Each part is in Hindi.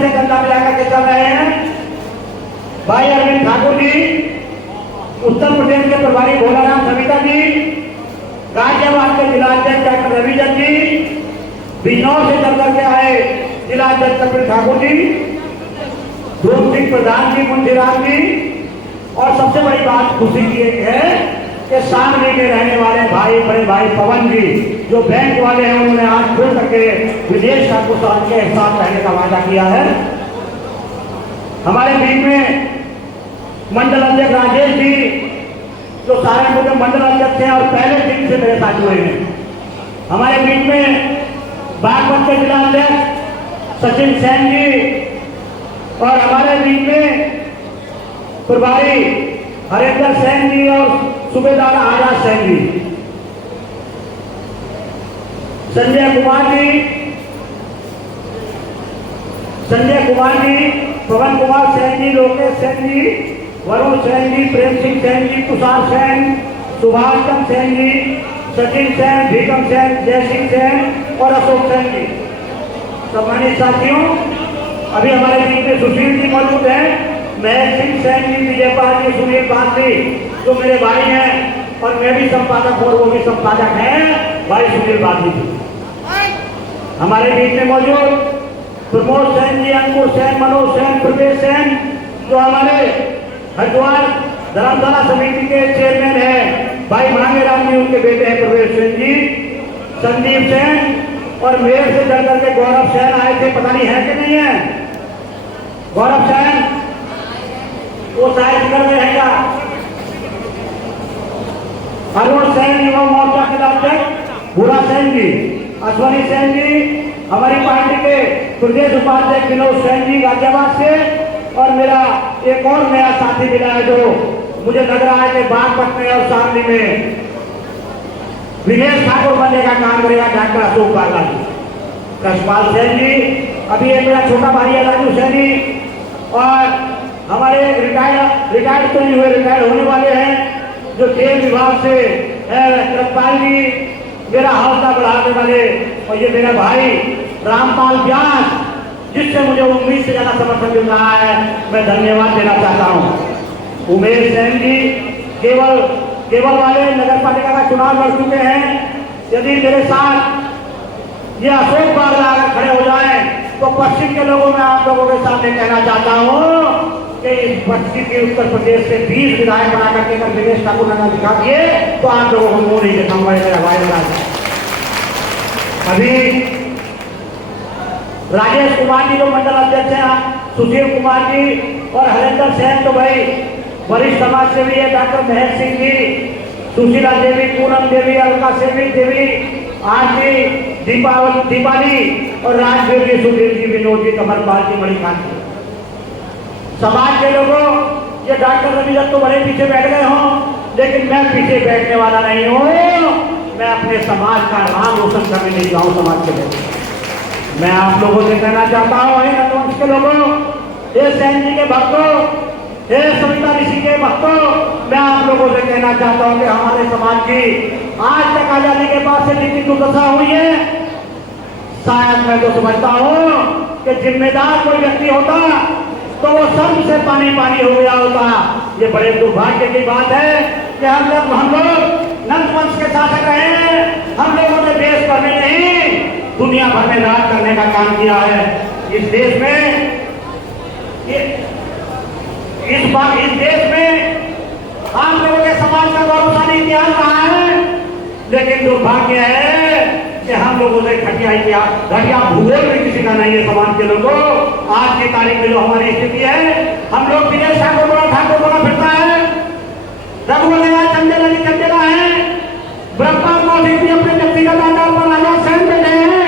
से कंधा मिला करके चल रहे हैं। भाई अरविंद ठाकुर जी, उत्तर प्रदेश के प्रभारी भोलाराम सविता जी, गाजियाबाद के जिलाध्यक्ष डॉक्टर रविजन जी, बिजनौर से चल करके आए जिलाध्यक्ष कपिल ठाकुर जी, ध्रुव सिंह प्रधान जी, मुंशीराम जी, और सबसे बड़ी बात खुशी की एक है कि सामने के रहने वाले भाई बड़े भाई पवन जी जो बैंक वाले हैं, उन्होंने आज खुल करके विदेश ठाकुर साहब के साथ रहने का वादा किया है। हमारे बीच में मंडल अध्यक्ष राजेश जी जो सहारनपुर के मंडल अध्यक्ष हैं और पहले दिन से मेरे साथ हुए हैं। हमारे बीच में बागपत के जिला अध्यक्ष सचिन सेन जी, और हमारे बीच में प्रभारी हरेंद्र सेन जी और सूबेदार आजाद सेन जी, संजय कुमार जी, पवन कुमार सेन जी, लोकेश सेन जी, वरुण सेन जी, प्रेम सिंह सेन जी, तुषार सेन, सुभाष चंद्र सेन जी, सचिन सेन, भीकम सेन, जय सिंह सेन और अशोक सेन जी। सम्मानित साथियों, अभी हमारे बीच में सुशील जी मौजूद हैं, महेश सिंह सेन जी, विजयपाल जी, सुनील बांसी जो मेरे भाई हैं और मैं भी संपादक और वो भी संपादक हैं, भाई सुनील बांसी जी। हमारे बीच में मौजूद प्रमोद सेन जी, अंकुर सेन, मनोज सेन, प्रवेश सेन जो हमारे हरिद्वार धर्मशाला समिति के चेयरमैन हैं, भाई भांगेराम जी उनके बेटे हैं प्रवेश सेन जी, संदीप सेन, और मेयर से चल करके गौरव सेन आए थे, पता नहीं है कि नहीं है गौरव सेन, वो शायद कर में है क्या। अरुण सेन युवा मोर्चा के अध्यक्ष भूरा सेन जी, अश्वनी सेन जी, हमारी पार्टी के प्रदेश उपाध्यक्ष विनोद सेन जी गाजियाबाद से, और मेरा एक और नया साथी मिला है जो मुझे लग रहा है कि बागपत में और शामली में विदेश ठाकुर बनने का काम करेगा, डॉक्टर अशोक बाला जी, कशपाल सेन जी, अभी एक मेरा छोटा भाई है राजू सेन जी, और हमारे रिटायर्ड तो नहीं हुए, रिटायर्ड होने वाले हैं जो जेल विभाग से कृपाल जी, मेरा हौसला बढ़ाने वाले, और ये मेरा भाई रामपाल व्यास जिससे मुझे उम्मीद से ज्यादा समर्थन मिल रहा है, मैं धन्यवाद देना चाहता हूँ। उमेश सेन जी केवल वाले नगर पालिका का चुनाव लड़ चुके हैं, यदि मेरे साथ ये अशोक बागला अगर खड़े हो जाए तो पश्चिम के लोगों में आप लोगों के सामने कहना चाहता हूँ कि इस पश्चिम के उत्तर प्रदेश से 20 विधायक बना करके अगर विदेश ठाकुर ने दिखा दिए तो आप लोगों को मुंह नहीं दिखाऊंगा। मेरा भाई अभी राजेश कुमार जी जो मंडल अध्यक्ष हैं, सुशील कुमार जी और हरेंद्र सेन तो भाई वरिष्ठ समाज सेवी है, डॉक्टर महेश सिंह जी, सुशीला देवी, पूनम देवी, अलका सेवी देवी, आरती, दीपाली और राजवीर जी, सुधीर जी, विनोद जी, कमलपाल जी, मणिकांत जी। समाज के लोगों, ये डॉक्टर रविजन तो बड़े पीछे बैठ गए हों, लेकिन मैं पीछे बैठने वाला नहीं हूँ। मैं अपने समाज का नाम रोशन करने नहीं जाऊँ। समाज के लोग, मैं आप लोगों से कहना चाहता हूँ, हे नंदवंश के लोगों, हे सेन जी के भक्तों, हे सविता ऋषि के भक्तों, मैं आप लोगों से कहना चाहता हूँ कि हमारे समाज की आज तक आजादी के बाद से जितनी दुर्दशा हुई है, शायद मैं तो समझता हूँ कि जिम्मेदार कोई व्यक्ति होता तो वो सबसे पानी पानी हो गया होता। ये बड़े दुर्भाग्य की बात है कि हम लोग नंदवंश के शासक रहे हैं। हम लोगों ने देश पर नहीं दुनिया भर में राज करने का काम किया है। इस देश में इस देश में हम लोगों के समाज का गौरवशाली इतिहास रहा है, लेकिन दुर्भाग्य है कि हम लोगों से घटिया भूगोल में किसी का नहीं है। समाज के लोगों, आज की तारीख में जो हमारी स्थिति है, हम लोग विदेश ठाकुर बना फिरता है, रघुवंश चंदेला है, ब्रह्मा मोदी भी अपने व्यक्तिगत आधार पर आजाद सहन बैठे हैं,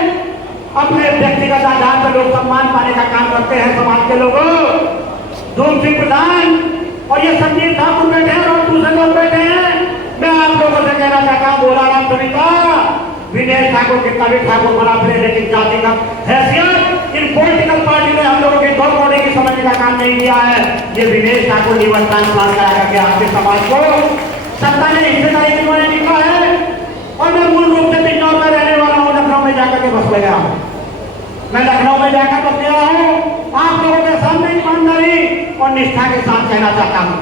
अपने व्यक्तिगत आधार पर लोग सम्मान पाने का काम करते हैं। समाज के लोगों, ध्रुव सिंह प्रधान और ये संजीव ठाकुर बैठे हैं और दूसरे लोग बैठे हैं। मैं आप लोगों से कहना चाहता हूँ, भोलाराम सविता, विदेश ठाकुर कितना भी ठाकुर बना फिरे, लेकिन जातिगत हैसियत इन पॉलिटिकल पार्टी ने हम लोगों के दो कोने की समझने का काम नहीं किया है। ये विदेश ठाकुर जीवन ट्रांसप्लांट करा के आपके समाज को सत्ता ने हिस्सेदारी दिलवाने निकला है। और मैं मूल रूप से बिजनौर का रहने वाला हूँ, लखनऊ में जाकर के बस गया हूँ। मैं लखनऊ में जाकर बस गया हूँ। साथ में ईमानदारी और निष्ठा के साथ कहना चाहता हूं।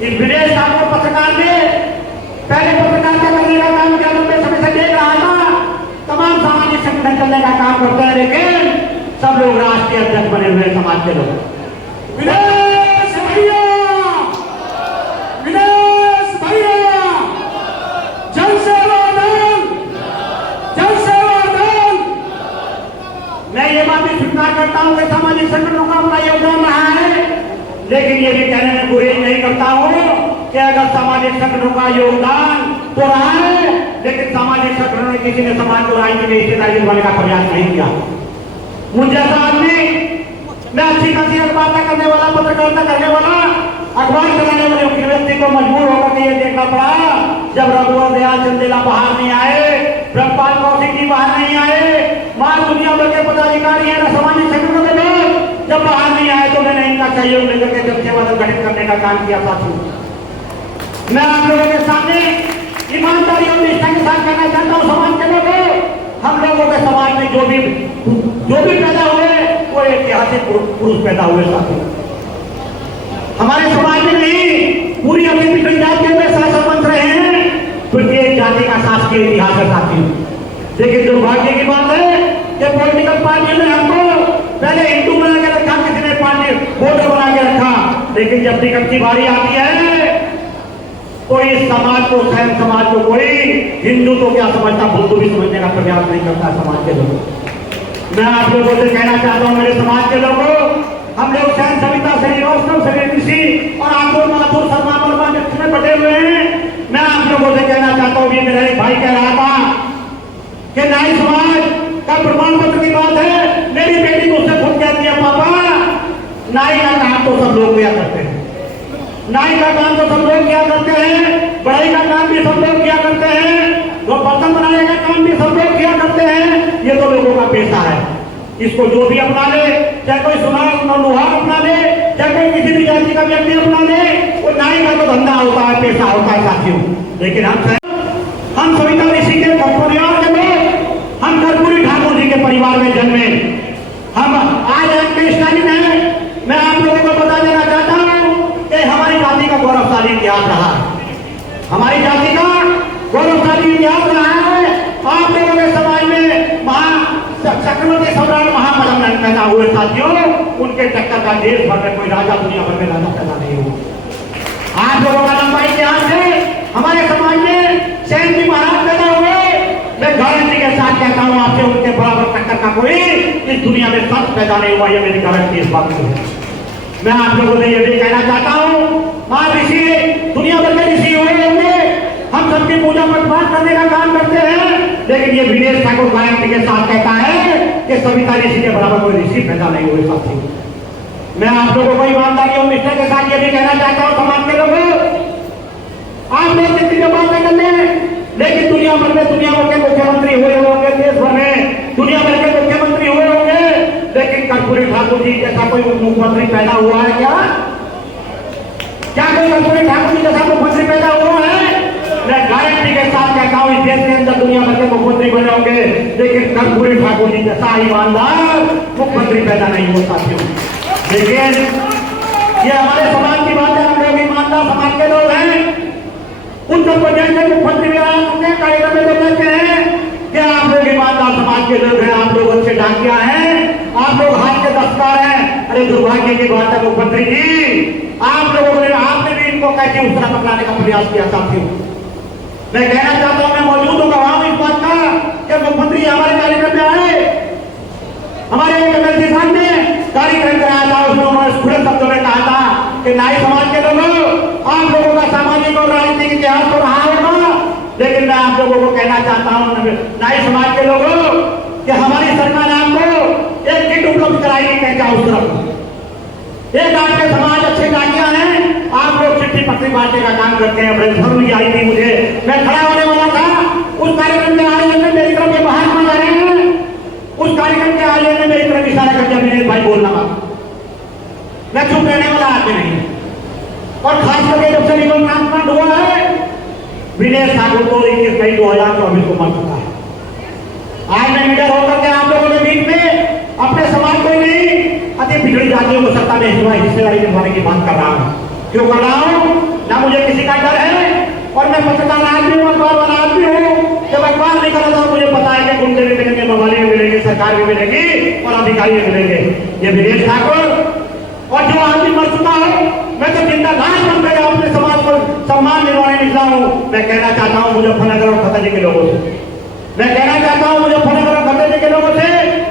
इस विदेश ठाकुर पत्रकार ने पहले पत्रकारिता करने का काम किया, लंबे समय से देख रहा था, तमाम सामाजिक संगठन करने का काम करते हैं, लेकिन सब लोग राष्ट्रीय अध्यक्ष बने हुए समाज के लोग। विदेश भैया, विदेश भैया, जन सेवा दल, जन सेवा दल। मैं ये बात भी स्वीकार करता हूं कि सामाजिक संगठनों का अपना योगदान रहा है, लेकिन ये भी कहने में गुरेज नहीं करता हूं कि अगर सामाजिक संगठनों का योगदान तो रहा है, लेकिन सामाजिक संगठनों ने किसी ने समाज को राजनीति में हिस्सेदारी दिलाने का प्रयास नहीं किया। मुझे जैसा आदमी, मैं अच्छी खासी बातें करने वाला, पत्रकारिता करने वाला, अखबार चलाने वाले व्यक्ति को मजबूर होकर के ये देखना पड़ा जब रघुवर दयाल चंदेला बाहर नहीं आए, ब्रह्मपाल कौशिक जी बाहर नहीं आए, मां दुनिया भर के पदाधिकारी है, सामाजिक संगठनों के लोग जब बाहर नहीं आए तो मैंने इनका सहयोग लेकर के जब सेवा दल गठित करने का काम किया साथियों। मैं आप लोगों के सामने ईमानदारी और निष्ठा के साथ कहना चाहता हूं, समाज के लोगों, हम लोगों के समाज में जो भी पैदा हुए वो ऐतिहासिक पुरुष पैदा हुए साथियों। हमारे समाज में नहीं, पूरी अपनी पिछड़ी जातियों में शासन बन रहे हैं, प्रत्येक जाति का शासकीय इतिहास है साथियों। लेकिन दुर्भाग्य की बात है कि पॉलिटिकल पार्टी ने हमको पहले हिंदू बना के रखा, किसी ने पार्टी वोटर बना के रखा, लेकिन जब टिकट की बारी आती है तो इस समाज को, स्वयं समाज को कोई हिंदू तो क्या समझता, बुद्ध भी समझने का प्रयास नहीं करता समाज के लोग। मैं आप लोगों से कहना चाहता हूं, मेरे समाज के लोगों, हम लोग स्वयं सविता श्रीवास्तव, शरीर ऋषि और आतुर माथुर शर्मा वर्मा में बटे हुए हैं। मैं आप लोगों से कहना चाहता हूं, ये मेरा एक भाई कह रहा था कि नाई समाज का प्रमाण पत्र की बात है, मेरी बेटी मुझसे खुद कहती है, पापा नाई का काम तो सब लोग किया करते हैं, नाई का काम तो सब लोग किया करते हैं, बढ़ाई का काम भी सब लोग किया करते हैं, वो बर्तन बनाने का काम भी सब लोग किया करते हैं, ये तो लोगों का पेशा है। इसको जो भी अपना ले, चाहे कोई सुनार लोहार अपना ले, चाहे कोई किसी भी जाति का व्यक्ति अपना ले, वो नाई का तो धंधा होता है, पेशा होता है साथियों। लेकिन हम सविता ऋषि के परिवार के लोग, हम कर्पूरी ठाकुर जी के परिवार में जन्मे, हम आज आपके स्टालिन है। मैं आप लोगों को बता देना चाहता हूं कि हमारी जाति का गौरवशाली इतिहास रहा है, हमारी जाति का गौरवशाली इतिहास रहा है। आप लोगों के समाज में चक्रवर्ती सम्राट महामहिम पैदा हुए साथियों, उनके टक्कर का देश भर में कोई राजा, दुनिया भर में राजा पैदा नहीं हुआ। आप लोगों का लंबा इतिहास है, हमारे समाज में सैन जी महाराज पैदा हुए। मैं गारंटी के साथ कहता हूं आपसे, उनके बराबर टक्कर का कोई इस दुनिया में संत पैदा नहीं हुआ, ये मेरी गारंटी इस बात की है। मैं आप लोगों से यह भी कहना चाहता हूं, मां ऋषि दुनिया भर के ऋषि हुए होंगे, हम सबकी पूजा पाठ करने का काम करते हैं, लेकिन ये विदेश ठाकुर गारंटी के साथ कहता है कि सविता ऋषि के बराबर कोई ऋषि पैदा नहीं हुए साथियों। मैं आप लोगों को ईमानदारी और निष्ठा के साथ ये भी कहना चाहता हूं, समाज के लोगों, आप लोग जितनी बातें कर ले, लेकिन दुनिया भर के मुख्यमंत्री हुए होंगे, देश भर में दुनिया भर के मुख्यमंत्री हुए होंगे, लेकिन कर्पूरी ठाकुर जी जैसा कोई मुख्यमंत्री पैदा हुआ है क्या? क्या कोई कर्पूरी ठाकुर जी जैसा मुख्यमंत्री पैदा हुआ है? मैं गारंटी के साथ कहता हूं, इस देश के अंदर दुनिया भर के मुख्यमंत्री बने होंगे, लेकिन कर्पूरी ठाकुर जी जैसा ईमानदार मुख्यमंत्री पैदा नहीं हो साथियों। लेकिन ये हमारे समाज की बात है, हम लोग ईमानदार समाज के लोग हैं। उत्तर प्रदेश के मुख्यमंत्री कार्यक्रम में लोग कहते हैं कि आप लोग ईमानदार समाज के लोग हैं, आप लोग अच्छे डाकिया हैं, आप लोग हाथ के दस्तकार हैं। अरे दुर्भाग्य की बात है मुख्यमंत्री जी, आप लोगों ने, आपने भी इनको कैसे उस तरह पकड़ाने का प्रयास किया साथियों। मैं कहना चाहता हूं, मैं मौजूद हूं, गवाह इस बात का कि मुख्यमंत्री हमारे कार्यक्रम में आए, हमारे एमएलसी साहब ने कार्यक्रम कराया था, उसमें उन्होंने खुले शब्दों में कहा था कि नाई समाज के लोगों, आप लोगों का सामाजिक और राजनीतिक इतिहास तो रहा होगा, लेकिन मैं आप लोगों को कहना चाहता हूं, नाई समाज के लोगों, कि हमारी सरकार आपको एक किट उपलब्ध कराएगी। कहता उस तरफ एक आपके समाज अच्छे डाकिया हैं, आप लोग चिट्ठी पत्री बांटने का काम करते हैं। बड़े धर्म आई थी मुझे, मैं खड़ा होने वाला था उस कार्यक्रम के आयोजन में, मेरी तरफ ये बाहर मान रहे हैं, उस कार्यक्रम के आयोजन में मेरी तरफ इशारा करके मेरे भाई बोलना मत, मैं चुप रहने वाला आदमी नहीं। और खास करके जब से रिबन ट्रांसप्लांट हुआ है, विदेश ठाकुर को 2024 को मर चुका है। आज मैं लीडर होकर के आप लोगों के बीच में अपने समाज को ही नहीं, अति पिछड़ी जातियों को सत्ता में हिस्सेदारी निभाने की बात कर रहा हूँ। क्यों कर रहा हूँ? ना मुझे किसी का डर है और मैं पत्रकार आदमी हूँ, अखबार वाला आदमी हूँ। जब अखबार नहीं करता तो मुझे पता है कि गुंडे भी मिलेंगे, मवाली भी मिलेंगे, सरकार भी मिलेगी और अधिकारी भी मिलेंगे। ये विनेश ठाकुर और जो आदमी मर चुका है, मैं तो जिंदा लाश बन गया, अपने समाज को सम्मान दिलवाने निकला हूँ। मैं कहना चाहता हूँ मुजफ्फरनगर और खतौली के लोगों से, मैं कहना चाहता हूँ मुजफ्फरनगर और खतौली के लोगों से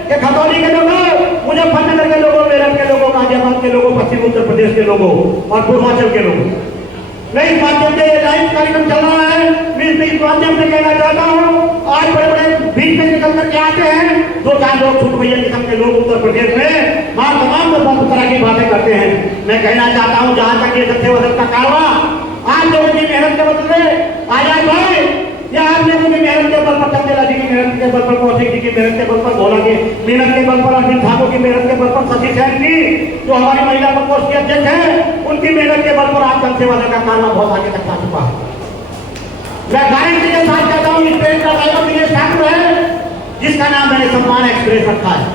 कि खतौली के लोगों, मुजफ्फरनगर के लोगों, मेरठ के लोगों, गाजियाबाद के लोगों, पश्चिम उत्तर प्रदेश के लोगों और पूर्वांचल के लोगों, मैं इस माध्यम से लाइव कार्यक्रम चल रहा है, मैं इस माध्यम से कहना चाहता हूँ, आज बड़े बड़े बीच में निकल करके आते हैं, दो चार लोग छुट भैया किस्म के लोग उत्तर प्रदेश में वहां तमाम लोग तरह की बातें करते हैं। मैं कहना चाहता हूँ जहां तक ये सत्य वदन का कारवा आज लोगों की मेहनत के बदले आजाद भाई, या आप लोगों की मेहनत के बल पर, चंदेला जी की मेहनत के बल पर, कौशिक जी की मेहनत के बल पर, भोला की मेहनत के बल पर, अरविंद ठाकुर की मेहनत के बल पर, शशि सेन जी जो हमारी महिला प्रकोष्ठ के अध्यक्ष हैं, उनकी मेहनत के बल पर आज जनसेवा का काम बहुत आगे तक पहुंच चुका है। मैं गारंटी के साथ कहता हूँ, इस ट्रेन का ड्राइवर विनेश ठाकुर है, जिसका नाम मैंने सम्मान एक्सप्रेस रखा है,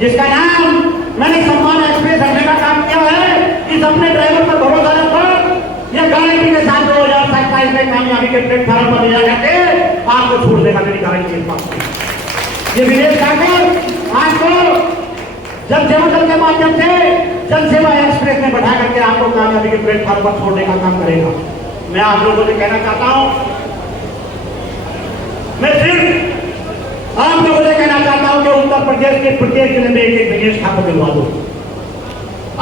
जिसका नाम मैंने सम्मान एक्सप्रेस रखने का काम किया है। इस अपने ड्राइवर पर भरोसा रखकर यह गारंटी के साथ 2027 में कामयाबी के प्लेटफॉर्म पर ले जाके आपको छोड़ देगा, मेरी गारंटी इस बात की। ये विनेश ठाकुर आपको जनसेवा दल के माध्यम से जनसेवा एक्सप्रेस में बैठा करके आपको कामयाबी के प्लेटफॉर्म पर छोड़ने का काम करेगा। मैं आप लोगों से कहना चाहता हूं, मैं सिर्फ आप लोगों से कहना चाहता हूं कि उत्तर प्रदेश के प्रत्येक जिले में एक विनेश ठाकुर दिलवा दो।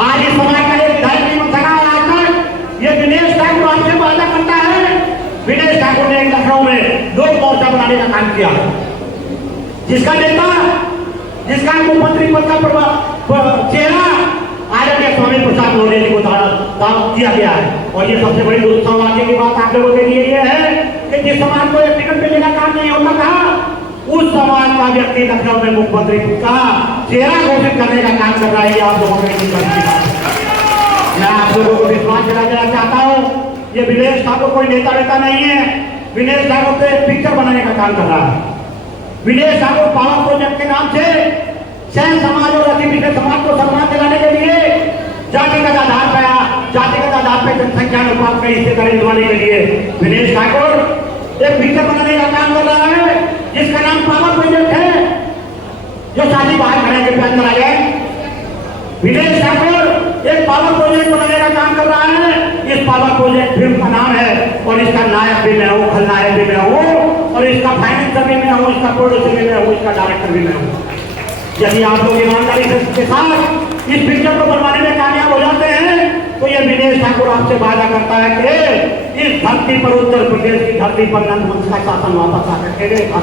आज इस समाज का एक विधायक नहीं बन सका आज तक, ये विनेश ठाकुर आपसे वादा करता है। विनेश ठाकुर ने लखनऊ में लोक मोर्चा बनाने का काम किया है, जिसका नेता, जिसका मुख्यमंत्री पद का चेहरा आदरणीय स्वामी प्रसाद मौर्य जी को दान दिया गया है। और ये सबसे बड़ी सौभाग्य की बात आप लोगों के लिए ये है कि जिस समाज को एक टिकट मिलने का काम नहीं होता था, उस समाज का व्यक्ति लखनऊ में मुख्यमंत्री का चेहरा घोषित करने का काम कर रहा है। आप लोगों के लिए मैं आप लोगों को विश्वास दिला देना चाहता हूँ, ये विनेश ठाकुर कोई नेता वेता नहीं है। विनेश ठाकुर तो एक पिक्चर बनाने का काम कर रहा है। विनेश ठाकुर पावर प्रोजेक्ट के नाम से सैन समाज और अति पिछड़े समाज को सम्मान दिलाने के लिए जातिगत आधार पर जनसंख्या अनुपात में हिस्सेदारी दिलवाने के लिए विनेश ठाकुर एक पिक्चर बनाने का काम कर रहा है, जिसका नाम पावर प्रोजेक्ट है। जो साथी बाहर खड़े के अंदर आ गए, विनेश ठाकुर एक पावर प्रोजेक्ट बनाने का काम कर रहा है। इस पावर प्रोजेक्ट फिल्म का नाम है और इसका नायक भी मैं हूँ, खलनायक भी मैं हूँ और इसका फाइनेंसर भी मैं हूँ, इसका प्रोड्यूसर भी मैं हूँ, इसका डायरेक्टर भी मैं हूँ। यदि आप लोग ईमानदारी के साथ इस पिक्चर को बनवाने में कामयाब हो जाते हैं तो ये विनेश ठाकुर आपसे वादा करता है कि इस धरती पर, उत्तर प्रदेश की धरती पर नंदवंश का शासन वापस आकर के देगा।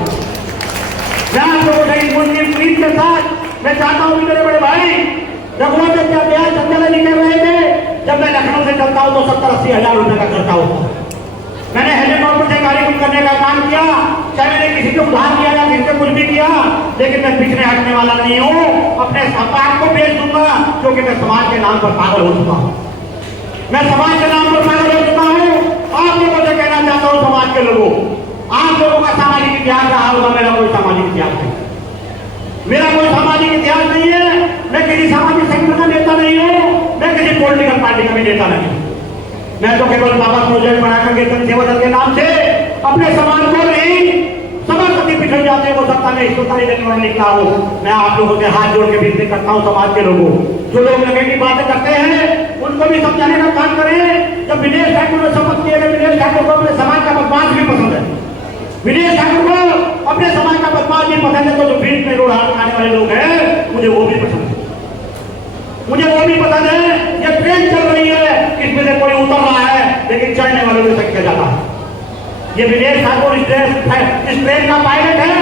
मैं आप लोगों से इस उम्मीद के साथ मैं चाहता हूँ कि मेरे बड़े भाई रघुनाथ चंदेला जी कह रहे थे, जब मैं लखनऊ से चलता हूँ तो 70-80 हजार रुपए का खर्चा होता है। मैंने हेलीकॉप्टर से कार्यक्रम करने का काम किया, चाहे मैंने किसी को उधार किया या किसी से कुछ भी किया, लेकिन मैं पिछड़े हटने वाला नहीं हूँ। अपने समाज को बेच दूंगा, क्योंकि मैं समाज के नाम पर पागल हो चुका हूँ। मैं समाज के नाम पर पागल हो चुका हूँ। आप लोगों से कहना चाहता हूँ, समाज के लोगों, आप लोगों का सामाजिक इतिहास रहा होगा, मेरा कोई सामाजिक इतिहास नहीं, मेरा कोई सामाजिक इतिहास नहीं है। मैं किसी सामाजिक संगठन का नेता नहीं हूँ, मैं किसी पॉलिटिकल पार्टी का भी नेता नहीं हूँ। मैं तो केवल पावर प्रोजेक्ट बना करके जनसेवा दल के नाम से अपने समाज को नहीं, समाज पिछड़ जाते को सत्ता में हिस्सेदारी देने वाला निकला हूँ। मैं आप लोगों से हाथ जोड़ के विनती करता हूँ, समाज के लोगों, जो लोग लगे की बातें करते हैं उनको भी समझाने का काम करें। जब विनेश ठाकुर ने शपथ किए, विनेश ठाकुर को अपने समाज का बदमाश भी पसंद है, विनेश ठाकुर को अपने समाज का बदमाश भी पसंद है, तो जो बीच में रोड आने वाले लोग हैं मुझे वो भी पसंद है, मुझे वो भी पसंद है। ये ट्रेन चल रही है, इसमें से कोई उतर रहा है लेकिन चढ़ने वालों की संख्या ज्यादा है। ये विनेश ठाकुर इस ट्रेन का पायलट है,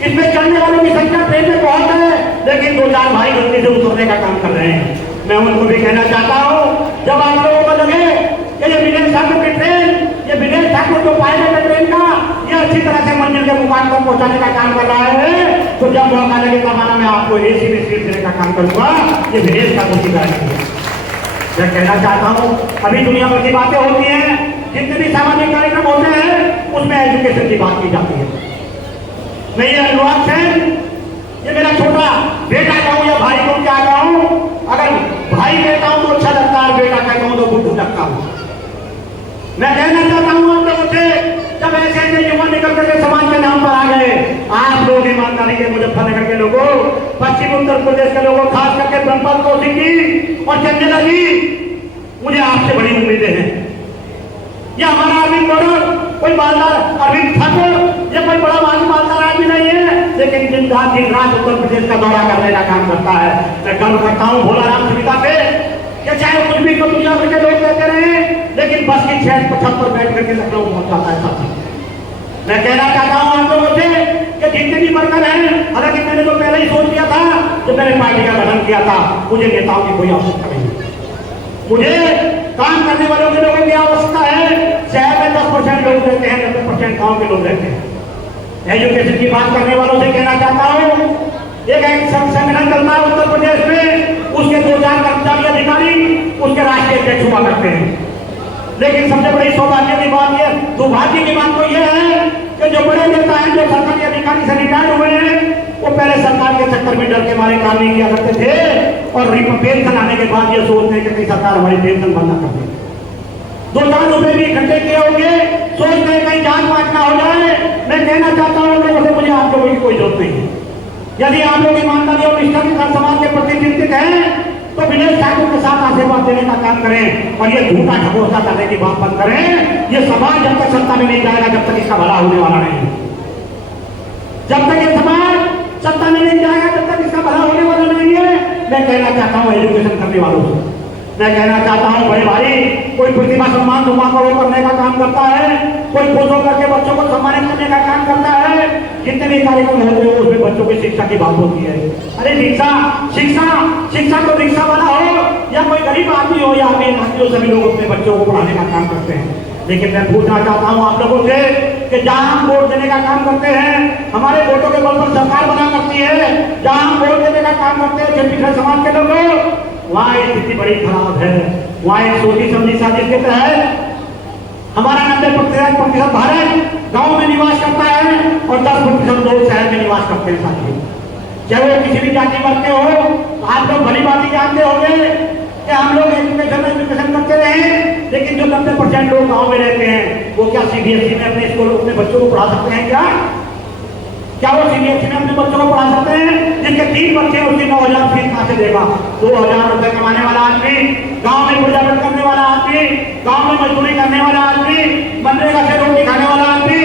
इसमें चढ़ने वालों की संख्या ट्रेन में बहुत है, लेकिन 2-4 भाई गलती से उतरने का काम कर रहे हैं। मैं उनको भी कहना चाहता हूँ, जब आप लोगों को लगे कि ये विनेश ठाकुर की ट्रेन, ये विनेश ठाकुर जो पायलट है ट्रेन का, ये अच्छी तरह से मंजिल के मुकाम पर पहुंचाने का काम कर रहा है, तो जब मौका लगे तमाना मैं आपको एसी में सीट देने का काम करूंगा। ये विनेश ठाकुर की गारंटी है। मैं कहना चाहता हूँ, अभी दुनिया भर की बातें होती हैं, जितने भी सामाजिक कार्यक्रम होते हैं उसमें एजुकेशन की बात की जाती है। मैं ये अनुराग सेन, ये मेरा छोटा बेटा कहूँ या भाई को क्या कहूँ, करके समाज के नाम पर आ गए। आप लोग ईमानदारी के मुजफ्फरनगर के लोगों, पश्चिम उत्तर प्रदेश के लोगों, खास करके ब्रह्मपाल कौशिक जी और चंदेला जी, मुझे आपसे बड़ी उम्मीदें हैं। ये हमारा अरविंद गौरव कोई मालदार, अरविंद ठाकुर ये कोई बड़ा मालदार आदमी नहीं है, लेकिन दिन रात उत्तर प्रदेश का दौरा करने का काम करता है। मैं गर्व करता हूँ भोलाराम सुविधा पे कि चाहे कुछ भी दुनिया भर के लोग कहते रहे, लेकिन बस की 6 पर बैठ करके लखनऊ पहुंचाता है साथी। मैं कहना चाहता हूँ आप लोगों से कि जितने भी वर्कर हैं, हालांकि मैंने तो पहले ही सोच लिया था जब मैंने पार्टी का गठन किया था, मुझे नेताओं की कोई आवश्यकता नहीं, मुझे काम करने वालों के लोगों की आवश्यकता है। शहर में 10% लोग रहते हैं, 90% गांव के लोग रहते हैं। एजुकेशन की बात करने वालों से कहना चाहता हूँ, एक संगठन चलता है उत्तर प्रदेश में, उसके 2-4 कर्मचारी अधिकारी उसके राष्ट्रीय अध्यक्ष हुआ करते हैं। लेकिन सबसे बड़ी सौभाग्य की बात यह, दुर्भाग्य की बात तो यह है कि जो बड़े नेता हैं, जो सरकारी अधिकारी से रिटायर हुए हैं, वो पहले सरकार के चक्कर में डर के मारे काम नहीं किया करते थे, और पेंशन आने के बाद ये सोचते हैं कि कहीं सरकार हमारी पेंशन बंद ना कर दे। 2-4 रुपए भी इकट्ठे किए होंगे, सोचते हैं कहीं जान पाँच ना हो जाए। मैं कहना चाहता हूँ लोगों से, मुझे आप लोगों की कोई जरूरत नहीं है। यदि आप लोग ईमानदारी और निष्ठा के साथ समाज के प्रति चिंतित हैं, तो विनय ठाकुर के साथ आशीर्वाद देने का काम करें, और ये झूठा ठगोसा करने की बात बंद करें। ये समाज जब तक सत्ता में नहीं जाएगा, जब तक इसका भला होने वाला नहीं। जब तक ये समाज सत्ता में नहीं जाएगा, जब तक इसका भला होने वाला नहीं है। मैं कहना चाहता हूँ एजुकेशन करने वालों से, मैं कहना चाहता हूँ बड़े भाई, कोई प्रतिभा सम्मान समारोह करने का काम करता है, कोई खोजो करके बच्चों को सम्मानित करने का काम करता है। जितने भी कार्यक्रम होते हैं उसमें बच्चों की शिक्षा की बात होती है। अरे शिक्षा शिक्षा शिक्षा तो रिक्शा वाला हो या कोई गरीब आदमी हो या अमीर आदमी हो, सभी लोग अपने बच्चों को पढ़ाने का काम करते हैं। लेकिन मैं पूछना चाहता हूँ आप लोगों से कि जहां हम वोट देने का काम करते हैं, हमारे वोटों के बल पर सरकार बना करती है, जहां हम वोट देने का काम करते हैं पिछड़े समाज के लोगों, वहाँ स्थिति बड़ी खराब है। वहाँ एक सोची समझी साजिश के तहत हमारा 90% भारत गांव में निवास करता है और 10% लोग शहर में निवास करते हैं साथियों। चाहे वो किसी भी जाति वर्ग के हो, आप लोग भली बात जानते होंगे कि हम लोग एजुकेशन करते रहे, लेकिन जो 90% लोग गांव में रहते हैं, वो क्या CBSE में अपने स्कूल अपने बच्चों को पढ़ा सकते हैं? क्या वो CBSE में अपने बच्चों को पढ़ा सकते हैं? जिनके 3 बच्चे, उसकी 9,000 फीस कहाँ से देगा? 2,000 रुपए कमाने वाला आदमी, गांव में गुजारा करने वाला आदमी, गांव में मजदूरी करने वाला आदमी, मनरेगा से रोटी खाने वाला आदमी,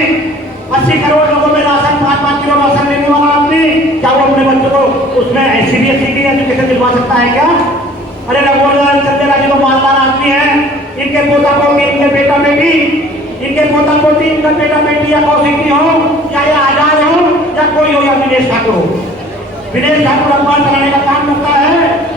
80 करोड़ लोगों में राशन 5-5 किलो राशन लेने वाला आदमी, क्या वो अपने बच्चों को उसमें CBSE की एजुकेशन दिलवा सकता है क्या? अरे रघुवर चंदेला जी तो मालदार आदमी है, इनके पोता पोती, इनके बेटा बेटी, इनके पोता पोती, इनका बेटा बेटी या कौशिक जी हो, या ये आजाद हो, या कोई हो, या विनेश ठाकुर हो। विनेश ठाकुर अखबार चलाने का काम करता है,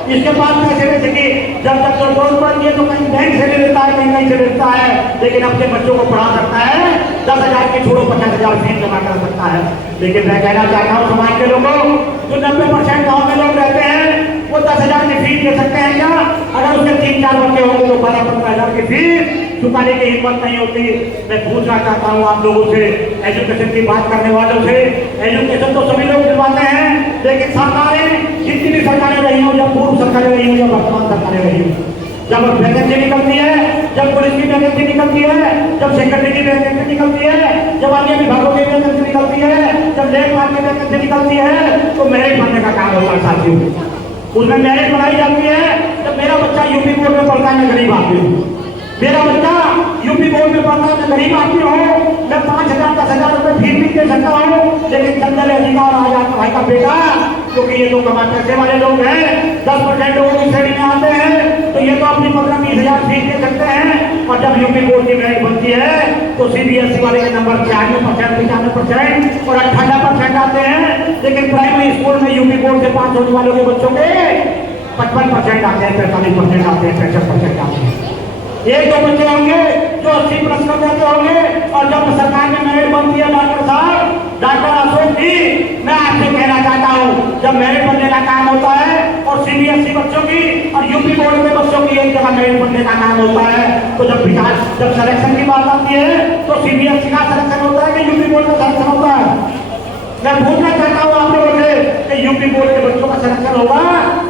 इसके पास पैसे जैसे कि जब तक जरूरत पड़ती है तो कहीं बैंक से ले लेता है, कहीं कहीं से लेता है, लेकिन अपने बच्चों को पढ़ा सकता है। 10,000 की छोड़ो 50,000 फीस जमा कर सकता है। लेकिन मैं कहना चाहता हूँ समाज के लोगों, जो 90% गाँव में लोग रहते हैं, वो 10,000 की फीस दे सकते हैं क्या? अगर उसके 3-4 बच्चे होंगे तो 12-15,000 की फीस चुकाने की हिम्मत नहीं होती। मैं पूछना चाहता हूँ आप लोगों से, एजुकेशन की बात करने वालों से, एजुकेशन तो सभी लोग दिलवाते हैं, लेकिन सरकारें, जितनी भी सरकारें रही हो, या पूर्व सरकारें रही हो या वर्तमान सरकारें रही हो, जब वैकेंसी निकलती है, जब पुलिस की वैकेंसी निकलती है, जब सेक्रेटरी की वैकेंसी निकलती है, जब अन्य विभागों की वैकेंसी निकलती है, जब लेखपाल की वैकेंसी निकलती है, तो मेरिट बनने का काम होता है साथियों। उसमें मेरिट बनाई जाती है। जब मेरा बच्चा यूपी बोर्ड में पढ़ता है, मैं गरीब आदमी हूँ, मेरा बच्चा यूपी बोर्ड में पढ़ता है, मैं गरीब आदमी हूँ, मैं 5,000 10,000 रुपए फीस भी दे सकता हूँ, लेकिन चंदल अधिकार आजाद भाई का बेटा, क्योंकि ये तो कमा पैसे वाले लोग हैं, 10% लोगों की श्रेणी में आते हैं, तो ये तो अपनी 15-20,000 फीस दे सकते हैं। और जब यूपी बोर्ड की मेरिट बनती है तो CBSE वाले के नंबर 96%, 95% और 58% आते हैं, लेकिन प्राइमरी स्कूल में यूपी बोर्ड से पास होने वालों के बच्चों के 55% आते हैं, 45% आते हैं, 65% आते हैं। 1-2 बच्चे होंगे जो 80+ कर देते होंगे। और जब सरकार में मेरिट बनती है, डॉक्टर साहब, डॉक्टर अशोक जी, मैं आपसे कहना चाहता हूँ, जब मेरिट बनने का काम होता है और CBSE बच्चों की और यूपी बोर्ड के बच्चों की एक जगह मेरिट बनने का काम होता है, तो जब सिलेक्शन की बात आती है तो CBSE का सिलेक्शन होता है कि यूपी बोर्ड का सिलेक्शन होता है? मैं पूछना चाहता हूँ आप लोगों से कि यूपी बोर्ड के बच्चों का सिलेक्शन होगा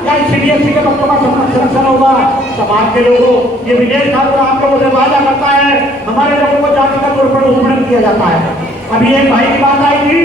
या CBSE के बच्चों का सिलेक्शन होगा? समाज के लोगों, ये विनेश ठाकुर आप लोगों से वादा करता है, हमारे लोगों को जाति का दुर्पयोग किया जाता है। अभी एक भाई की बात आई थी,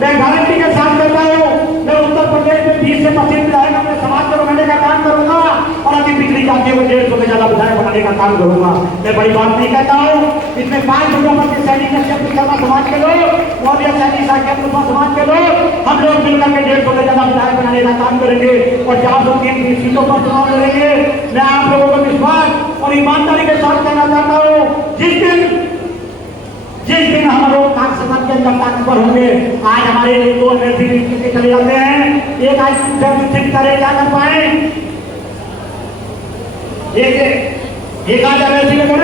मैं गारंटी के साथ कहता हूँ, मैं उत्तर प्रदेश में 20 से 25 विधायक अपने समाज को बनाने का काम करूंगा और अभी पिछली जातियों को 150 से ज्यादा विधायक बनाने का काम करूंगा। मैं बड़ी बात नहीं कहता हूँ, इसमें 5 रुपये सैनिक शर्मा समाज के लोग, मौर्य सैनिक समाज के लोग, हम लोग मिलकर के 150 से ज्यादा विधायक बनाने का काम करेंगे और 403 सीटों पर चुनाव लड़ेंगे। मैं आप लोगों को विश्वास और ईमानदारी के साथ कहना चाहता हूँ, जिस दिन हम लोग समाज के अंदर ताकतवर होंगे, आज हमारे दो अभ्यर्थी चले जाते हैं, एक आज करे क्या कर पाए, एक आज अभ्यर्थी लेकर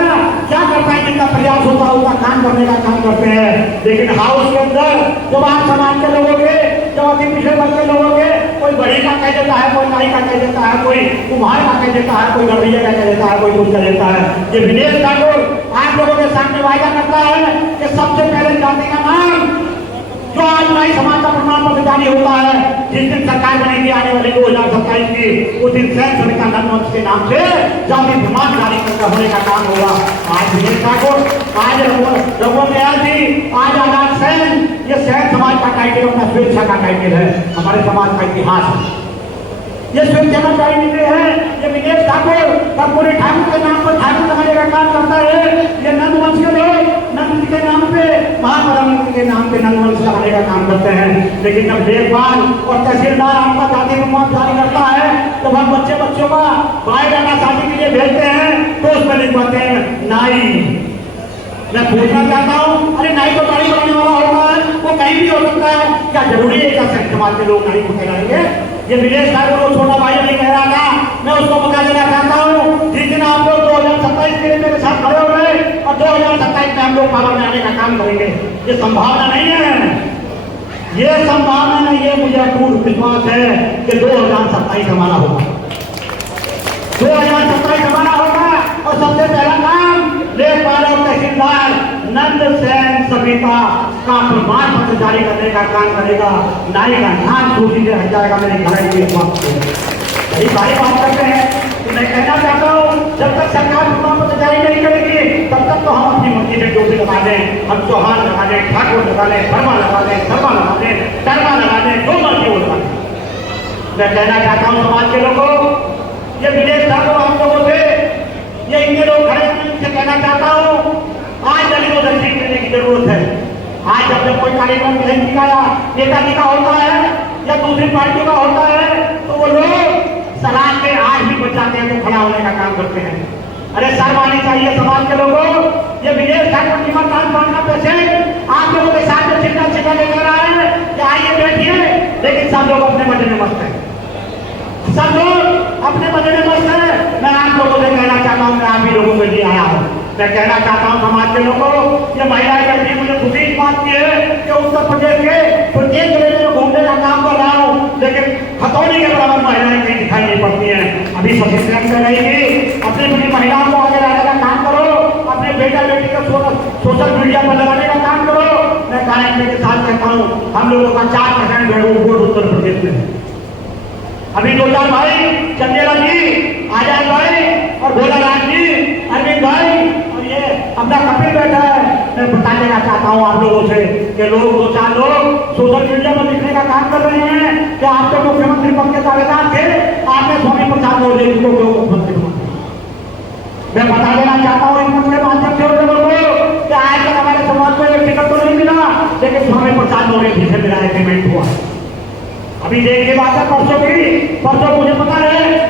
क्या कर पाए, जिनका प्रयास होता है उनका काम करने का काम करते हैं। लेकिन हाउस के अंदर जब आप समाज के लोगों के, जब अति पिछड़े वर्ग के लोगों के, कोई बड़ी का कह देता है, कोई नाई का कह देता है, कोई कुम्हार का कह देता है, कोई गढ़िया का कह देता है, कोई कुछ कह देता है। ये विदेश ठाकुर आप लोगों के सामने वायदा करता है कि सबसे पहले जाति का नाम जो आज नाई समाज का प्रमाण पत्र जारी होता है, जिस दिन सरकार बनेगी आने वाली 2027 की, उस दिन सैन सविता नंदवंश के नाम से जाति प्रमाण जारी होने का काम होगा। आज विजय ठाकुर, आज रघुवर जी, आज आजाद सैन, ये सैन समाज का टाइटल अपना स्वेच्छा का टाइटल है, हमारे समाज का इतिहास है, ये स्वेच्छा का टाइटल है। ये विजय ठाकुर कर्पूरी ठाकुर के नाम पर ठाकुर लगाने का काम करता है। ये नंदवंश के लोग नंद के नाम पे, महापरम के नाम पे नंदवंश लगाने का काम करते हैं। लेकिन जब देखभाल और तहसीलदार आपका जाति प्रमाण जारी करता है, तो हम बच्चों का बायोडाटा शादी के लिए भेजते हैं, तो उसमें लिखवाते हैं नाई। मैं पूछना चाहता हूँ, अरे नाई तो गाड़ी बनाने वाला होता है, वो कहीं भी हो सकता है, क्या जरूरी है क्या सैन समाज के लोग नाई को कहलाएंगे? ये विदेश ठाकुर को छोटा भाई नहीं कह रहा था, मैं उसको बता देना चाहता हूँ, जिस दिन आप लोग 2027 के लिए मेरे साथ खड़े हो गए और 2027 में हम लोग पावर में आने का काम करेंगे, ये संभावना नहीं है, ये संभावना नहीं है। मुझे पूर्ण विश्वास है कि 2027 हमारा होगा, 2027 हमारा होगा और सबसे पहला काम लेखपाल और तहसीलदार नंद सैन सविता का प्रमाण पत्र जारी करने का काम करेगा। नाई का नाम सूची से हट जाएगा, मेरी गारंटी यही भाई बात करते हैं। तो मैं कहना चाहता हूँ, जब तक सरकार प्रमाण पत्र जारी नहीं करेगी, तब तक तो हम अपनी मर्जी में जो भी लगा दें, हम चौहान लगा दें, ठाकुर लगा दें, शर्मा लगा दें, शर्मा लगा दें, शर्मा लगा दें, जो मर्जी वो लगा दें। मैं कहना चाहता हूँ समाज के लोगों, ये विदेश ठाकुर आप लोगों से, ये इनके लोग खड़े से कहना चाहता हूँ, आज दलितों से सीख लेने की जरूरत है। आज जब कोई कार्यक्रम नेताजी का होता है या दूसरी पार्टियों का होता है, तो वो लोग सलाह के आज भी बचाते हैं, तो खड़ा होने का काम करते हैं। अरे शर्म आनी चाहिए समाज के लोगों, ये विदेश ठाकुर की मतदान मांगना पेशेंट आप लोगों के साथ में चिंता लेकर आए हैं कि आइए बैठिए, लेकिन सब लोग अपने मजे में मस्त हैं, सब लोग अपने मजे में मस्त हैं। मैं आप लोगों से कहना चाहता हूँ, मैं आप ही लोगों के लिए आया हूँ। मैं कहना चाहता हूँ समाज के लोगों, ये महिलाएं करती मुझे खुशी इस बात की है कि उत्तर प्रदेश के प्रत्येक जिले में घूमने का काम कर रहा हूँ, लेकिन खतौनी के बराबर महिलाएं कहीं दिखाई नहीं पड़ती हैं। अभी सभी से रहेगी, अपनी महिलाओं को आगे लाने का काम करो, अपने बेटा बेटी को सोशल मीडिया पर लगाने का काम करो। मैं गारंटी के साथ कहता हूँ, हम लोगों का 4% वोट उत्तर प्रदेश में। अभी 2-4 भाई, चंदेला जी, आजाद भाई और भोला राज जी, अरविंद भाई और ये अपना कपिल बैठा है। मैं बता देना चाहता हूँ आप लोगों से कि लोग 2-4 लोग सोशल मीडिया पर लिखने का काम कर रहे हैं कि आप तो मुख्यमंत्री पद के दावेदार थे, आपने स्वामी प्रसाद मौर्य जी को मुख्यमंत्री बनाया। मैं बता देना चाहता हूँ इस मंच के माध्यम से उन लोगों को कि आज तक हमारे समाज को एक टिकट तो नहीं मिला, लेकिन स्वामी प्रसाद मौर्य जी से मेरा एग्रीमेंट हुआ। अभी देखिए बात है परसों मुझे पता है,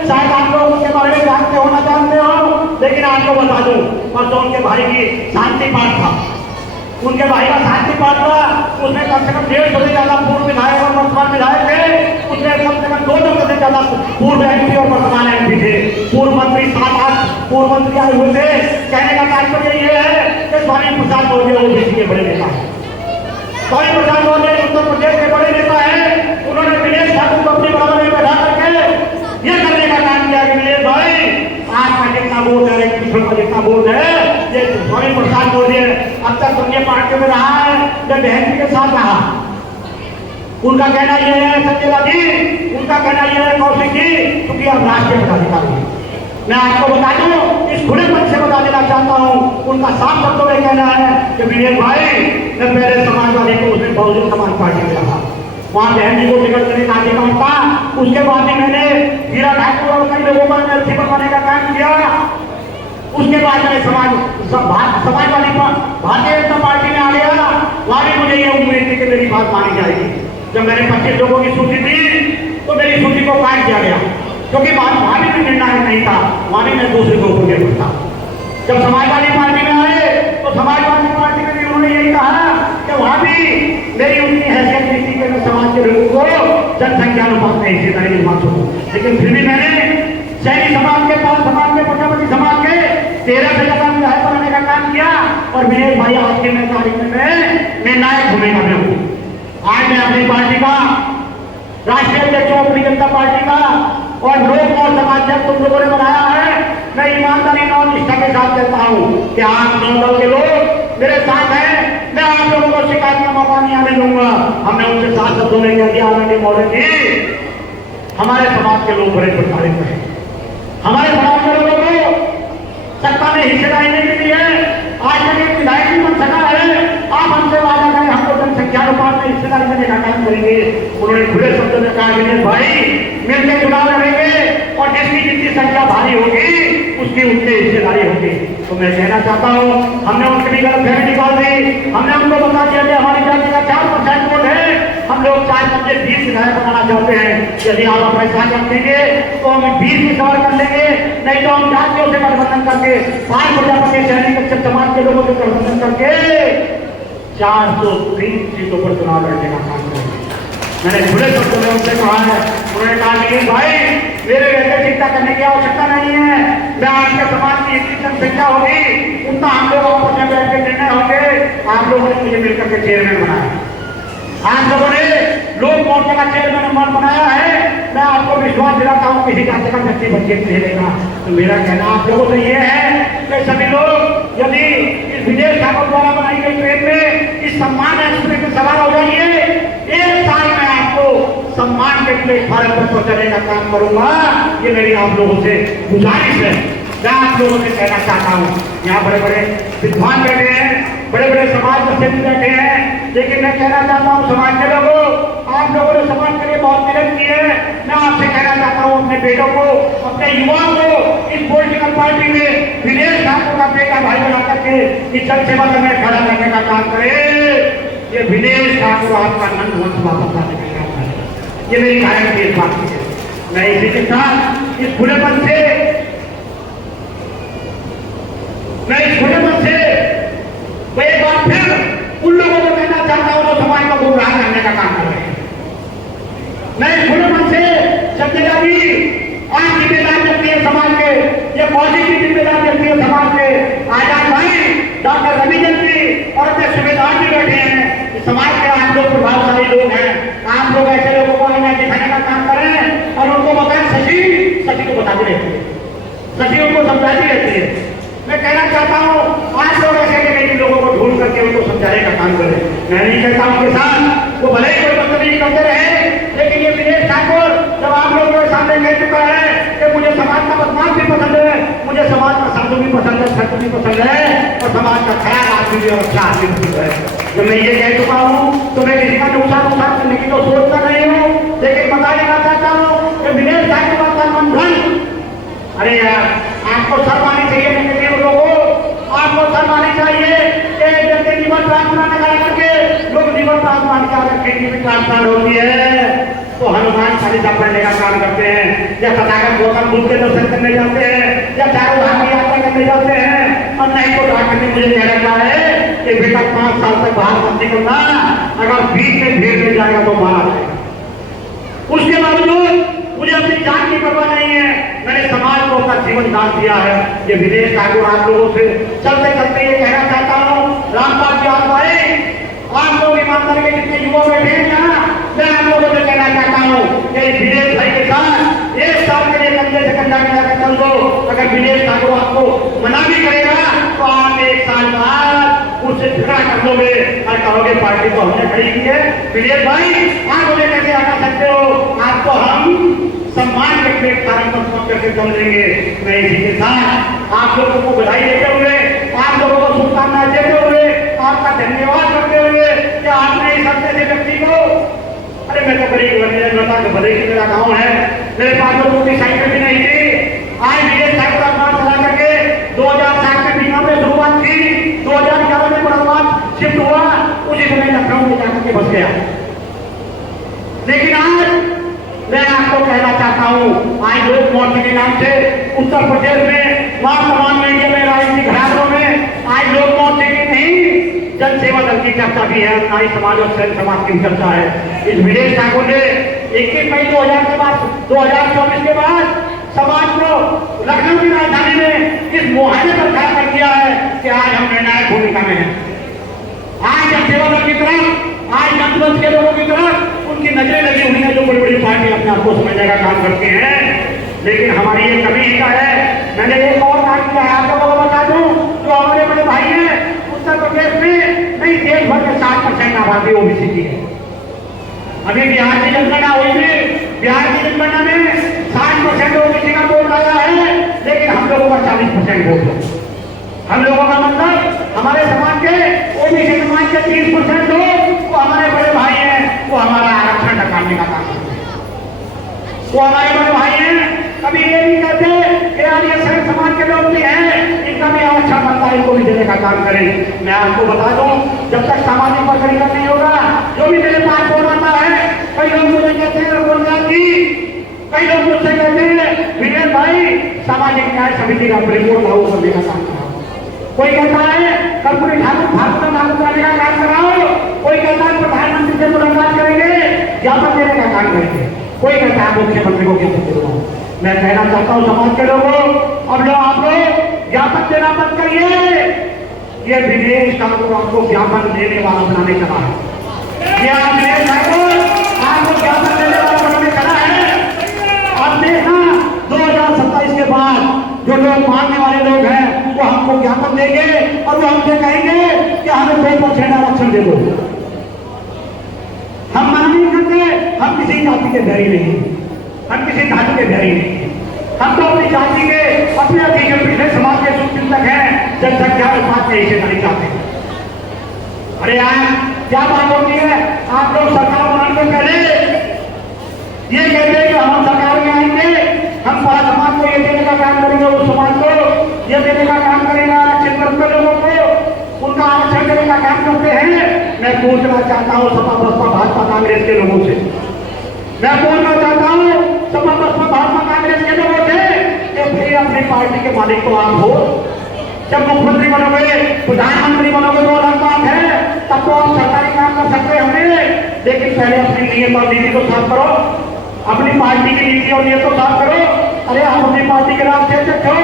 शायद आप लोग उसके बारे में जानते हो ना जानते हो, लेकिन आपको बता दूं, परसों उनके भाई की शांति पाठ था, उनके भाई का शांति पाठ था, उसमें कम से कम 150 से ज्यादा पूर्व विधायक और वर्तमान विधायक थे, उसमें कम से कम 200 से ज्यादा पूर्व एमपी और वर्तमान एमपी थे, पूर्व मंत्री 7-8 पूर्व मंत्री आए हुए थे। कहने का तात्पर्य ये है कि स्वामी प्रसाद मौर्य ओबीसी के बड़े नेता है, स्वामी प्रसाद मौर्य उत्तर प्रदेश के बड़े नेता है। उन्होंने विदेश ठाकुर को अपनी बराबर में बैठा करके ये करने का काम किया कि विदेश भाई आपका जितना वोट है, किशोर का जितना वोट है, ये स्वामी प्रसाद मौर्य अब तक संघीय पार्टी में रहा है, मैं बहन के साथ रहा। उनका कहना यह है संजय जी, उनका कहना यह है कौशिक जी, क्योंकि आप राष्ट्रीय पदाधिकारी। मैं आपको बता दूं, इस खुले से बता देना चाहता हूँ, उनका साफ शब्दों में कहना है कि विनय भाई मैं पहले समाजवादी को उसने बहुजन समाज पार्टी में रहा, वहां बहन जी को टिकट देने का अधिकार था। उसके बाद ही मैंने हीरा ठाकुर और कई लोगों पर एलसी बनवाने का काम किया। उसके बाद मैंने समाजवादी भारतीय जनता पार्टी में आ गया। वहां भी मुझे ये उम्मीद थी कि मेरी बात मानी जाएगी। जब मैंने 25 लोगों की सूची दी तो मेरी सूची को काट दिया गया, क्योंकि वहां भी निर्णायक नहीं था, वहां भी मैं दूसरे ग्रुप में था। जब समाजवादी पार्टी में आए तो समाजवादी पार्टी में भी उन्होंने यही कहा कि वहां भी मेरी उतनी हैसियत नहीं थी कि मैं समाज के लोगों को जनसंख्या अनुपात में हिस्सेदारी दिलवा सकूं। लेकिन फिर भी मैंने सैनी समाज के, पाल समाज के, प्रजापति समाज के 13 से ज्यादा विधायक बनाने का काम किया। और विनय भाई आज के तारीख में निर्णायक भूमिका में हूँ। आज मैं अपनी पार्टी का राष्ट्रीय अध्यक्ष हूँ, अपनी जनता पार्टी का, और लोक और समाज तुम लोगों ने बनाया है। मैं ईमानदारी और निष्ठा के साथ कहता हूँ कि आप दल के लोग मेरे साथ हैं। मैं आप लोगों को शिकायत का मौका नहीं आने दूंगा। हमने उनसे साथ शब्दों में कह दिया, मौलवी जी हमारे समाज के लोग बड़े प्रताड़ित हैं, हमारे समाज के लोगों को सत्ता में हिस्सेदारी नहीं मिली है, आज तक एक विधायक भी बन सका है। आप हमसे वादा करें, हमको जनसंख्या अनुपात में हिस्सेदारी देने का काम करेंगे। उन्होंने खुले शब्दों में कहा विनय भाई मिलकर चुनाव लड़ेंगे और जिसकी जितनी संख्या भारी होगी उसकी उतनी हिस्सेदारी होगी। तो मैं कहना चाहता हूँ, हमने उनकी भी गलतफहमी निकाल दी। हमने उनको बता दिया कि हमारी जाति का 4% वोट है, हम लोग 4-5-20 विधायक बनाना चाहते हैं। यदि आप अपने साथ रखेंगे तो हम 20 में सवाल कर लेंगे, नहीं तो हम जातियों से गठबंधन करके 5 प्रजापति सैनिक कक्षक समाज के लोगों से गठबंधन करके 430 सीटों पर चुनाव लड़ने का काम करेंगे। मैंने खुले शब्दों में उनसे कहा है। उन्होंने कहा कि भाई मेरे वैसे चिंता करने की आवश्यकता नहीं है, मैं आपके समाज की इतनी जनसंख्या होगी उतना हम लोग आपस में बैठ के निर्णय होंगे। आप लोगों ने मुझे मिलकर के चेयरमैन बनाया, आप लोगों ने लोक मोर्चा का चेयरमैन बनाया है। मैं आपको विश्वास दिलाता हूँ किसी जाति का बच्चे नहीं लेगा। तो मेरा कहना आप लोगों से ये है कि सभी लोग यदि इस विदेश ठाकुर द्वारा बनाई गई ट्रेन में इस सम्मान एक्सप्रेस में सवार हो जाइए, 1 साल में आपको सम्मान के प्लेटफार्म पर पहुंचाने का काम करूंगा। ये मेरी आप लोगों से गुजारिश है। मैं आप लोगों से कहना चाहता हूँ, यहाँ बड़े बड़े विद्वान बैठे हैं, बड़े बड़े समाज के सेवक बैठे हैं, लेकिन मैं कहना चाहता हूँ समाज के लोगों, आप लोगों ने समाज के लिए बहुत मेहनत की है। मैं आपसे कहना चाहता हूँ अपने बेटों को, अपने युवाओं को इस पॉलिटिकल पार्टी में विनय ठाकुर का बेटा भाई बना करके इस जन सेवा में खड़ा करने का काम करे। ये विनय ठाकुर आपका नंद वंश वापस लाने का काम करे, ये मेरी गारंटी इस बात की है। मैं इसी के साथ इस खुलेपन से मैं एक बार फिर उन लोगों को कहना चाहता हूं जो समाज को गुमराह करने का काम कर रहे हैं। मैं इस खुलेपन से सत्यता भी आज जिम्मेदार व्यक्ति है समाज के, ये मौजी की जिम्मेदार व्यक्ति है समाज के, आजाद भाई डॉक्टर रविजन जी और अपने सूबेदार भी बैठे हैं। समाज के आप लोग प्रभावशाली लोग हैं, आप लोग ऐसे लोगों को आईना दिखाने का काम करें और उनको बताएं। सची को बताती रहती है, सची उनको समझाती रहती है। मैं कहना चाहता हूँ आज लोग ऐसे लोगों को ढूंढ करके उनको समझाने का काम करें। मैं नहीं कहता हूँ के साथ वो भले ही कोई बदतमीजी करते रहे, लेकिन ये विनय ठाकुर जब आप लोगों के सामने कह चुका है कि मुझे समाज का बदमाश भी पसंद है, मुझे समाज का साधु भी पसंद है, छठ भी पसंद है, और समाज का खराब आदमी भी और अच्छा आदमी पसंद है। जब मैं ये कह चुका हूँ तो मैं किसी का नुकसान करने की तो सोचता नहीं हूँ, लेकिन बता देना चाहता हूँ कि विनय ठाकुर का बंधन, अरे यार आपको शर्म आनी चाहिए। मेरे लोगों आपको शर्म आनी चाहिए कि जैसे जीवन प्रार्थना लगा करके लोग जीवन प्रार्थना निकाल करके जीवन प्रार्थना होती है तो हनुमान चालीसा पढ़ने का काम करते हैं, या तथागत गौतम बुद्ध के दर्शन करने जाते हैं, या चारों धाम की यात्रा करने जाते हैं। और नहीं तो डॉक्टर ने मुझे कह रखा है कि बेटा 5 साल तक बाहर मत निकलना, अगर बीच में भीड़ में जाएगा तो मारा जाएगा। उसके बावजूद मुझे अपनी जान की परवाह नहीं है। मैंने समाज को अपना जीवन दान दिया है। ये विनय ठाकुर आप लोगों से चलते चलते ये कहना चाहता हूँ, रामपाल जी आप लोग ईमानदारी के जितने युवा बैठे हैं यहाँ, मैं आप लोगों से कहना चाहता हूँ कि विनय भाई के साथ 1 साल के लिए कंधे से कंधा मिलाकर चल दो। अगर विनय ठाकुर आपको मना भी करेगा तो आप 1 साल बाद उससे झगड़ा कर दोगे और कहोगे पार्टी को हमने खड़ी की है। विनय भाई आप मुझे कैसे हटा सकते हो? आपको हम सम्मान के हम एक तारक करके चल देंगे। मैं इसी के साथ आप लोगों को बधाई देते हुए, आप लोगों को शुभकामनाएं देते हुए, आपका धन्यवाद करते हुए कि आपने इस अच्छे से व्यक्ति को, अरे मैं तो गरीब बता तो भले ही मेरा गाँव है, मेरे पास तो रोटी साइकिल भी नहीं थी। आज विदेश साइकिल अखबार चला करके 2007 में बीमा में शुरुआत की, 2011 में प्रभात शिफ्ट हुआ, उसी समय लखनऊ में जाकर के बस गया। लेकिन आज मैं आपको कहना चाहता हूं, आज लोक मोर्चे के नाम से उत्तर प्रदेश में वहां तमाम मीडिया में राजनीतिक घरानों में आज लोक मोर्चे की नहीं जन सेवा दल की चर्चा भी है, नारी समाज और सैन्य समाज की चर्चा है। इस विदेश ठाकुर ने 21 मई 2000 के बाद 2024 के बाद समाज को लखनऊ की राजधानी में इस मुहाने पर खड़ा कर दिया है कि आज हम निर्णायक भूमिका में हैं। आज जन सेवा दल की तरफ, आज जनमंच के लोगों की तरफ उनकी नजरें लगी हुई है, जो बड़ी बड़ी पार्टी अपने आप को समझने का काम करते हैं। लेकिन हमारी ये कमी ही का है। मैंने एक और काम किया है, आप लोगों को बता दूं, जो हमारे बड़े भाई हैं उत्तर प्रदेश में नहीं, देश भर के 60% आबादी ओबीसी की है। अभी बिहार की जनगणना हुई थी, बिहार की जनगणना में 60% ओबीसी का वोट आया है, लेकिन हम लोगों का 40% वोट है। हम लोगों का मतलब हमारे समाज के ओबीसी समाज के 30% लोग वो हमारे बड़े भाई हैं, वो हमारा आरक्षण निकालने का काम करते हैं। वो हमारे बड़े भाई हैं, कभी ये नहीं कहते कि यार ये सभी समाज के लोग भी हैं, इनका भी आरक्षण बनता है, इनको भी देने का काम करें। मैं आपको बता दूं, जब तक सामाजिक वर्गीकरण नहीं होगा, जो भी मेरे पास बोल आता है, कई लोग मुझे कहते हैं गुरनाथ जी, कई लोग मुझसे कहते हैं विजय भाई सामाजिक न्याय समिति का रिपोर्ट लागू करने का काम कराओ। कोई कहता है कर्पूरी ठाकुर भारत में लागू करने का काम कराओ, कोई कहता है प्रधानमंत्री से मुलाकात करेंगे, ज्ञापन देने का काम करेंगे, कोई कहता है मुख्यमंत्री को ज्ञापन दे दो। मैं कहना चाहता हूं समाज के लोगों, अब लोग आप लोग ज्ञापन देना बंद करिए। ये विदेश ठाकुर आपको ज्ञापन देने वाला बनाने चला है, ये विदेश ठाकुर आपको ज्ञापन देने वाला बनाने चला है। अब देखना 2027 के बाद जो लोग मानने वाले लोग हैं वो हमको ज्ञापन देंगे और वो हमसे कहेंगे कि हमें 2% आरक्षण दे दो। हम मना नहीं करते, हम किसी जाति के बैरी नहीं, हम किसी जाति के बैरी नहीं, हम तो अपनी जाति के अपने जो पिछले समाज के शुभचिंतक हैं, जनसंख्या के साथ में इसे नहीं चाहते। अरे यार क्या बात होती है, आप लोग सरकार बनाने से पहले ये कहते हैं कि हम सरकार में आएंगे, हम पूरा समाज को ये देने का काम करेंगे, उस समाज को ये देने का काम करेगा, आरक्षण वर्ग के लोगों को उनका आरक्षण देने का काम करते हैं। मैं पूछना चाहता हूँ सपा बसपा भाजपा कांग्रेस के लोगों से, मैं पूछना चाहता हूँ सपा बसपा भाजपा कांग्रेस के लोगों से कि फिर अपनी पार्टी के मालिक तो आप हो, जब मुख्यमंत्री बनोगे, प्रधानमंत्री बनोगे तो अलग बात है, तब तो आप सरकारी काम कर सकते होंगे, लेकिन पहले अपनी नीयत और नीति को साफ करो, अपनी पार्टी की नीति और नीयत को साफ करो। अरे आप अपनी पार्टी के राष्ट्रीय अध्यक्ष हो,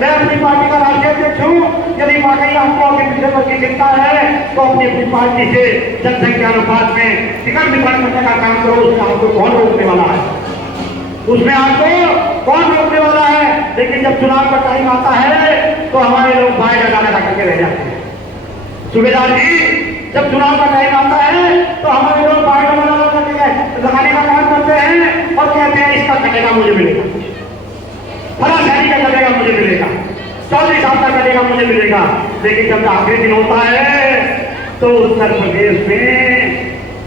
मैं अपनी पार्टी का राष्ट्रीय अध्यक्ष हूँ। यदि वाकई आपको अपने पिछले वर्ग की चिंता है तो अपनी अपनी पार्टी से जनसंख्या अनुपात में टिकट वितरण करने का काम करो। उसमें आपको कौन रोकने वाला है, उसमें आपको कौन रोकने वाला है। लेकिन जब चुनाव का टाइम आता है तो हमारे लोग बाएं लगा करके रह जाते हैं। सूबेदार जी, जब चुनाव का टाइम आता है तो हमारे लोग बाएं लगाने का काम करते हैं और कहते हैं इसका कटेगा मुझे मिलेगा, फला शहरी का कटेगा मुझे मिलेगा, चौधरी साहब का कटेगा मुझे मिलेगा। लेकिन जब आखिरी दिन होता है तो उत्तर प्रदेश में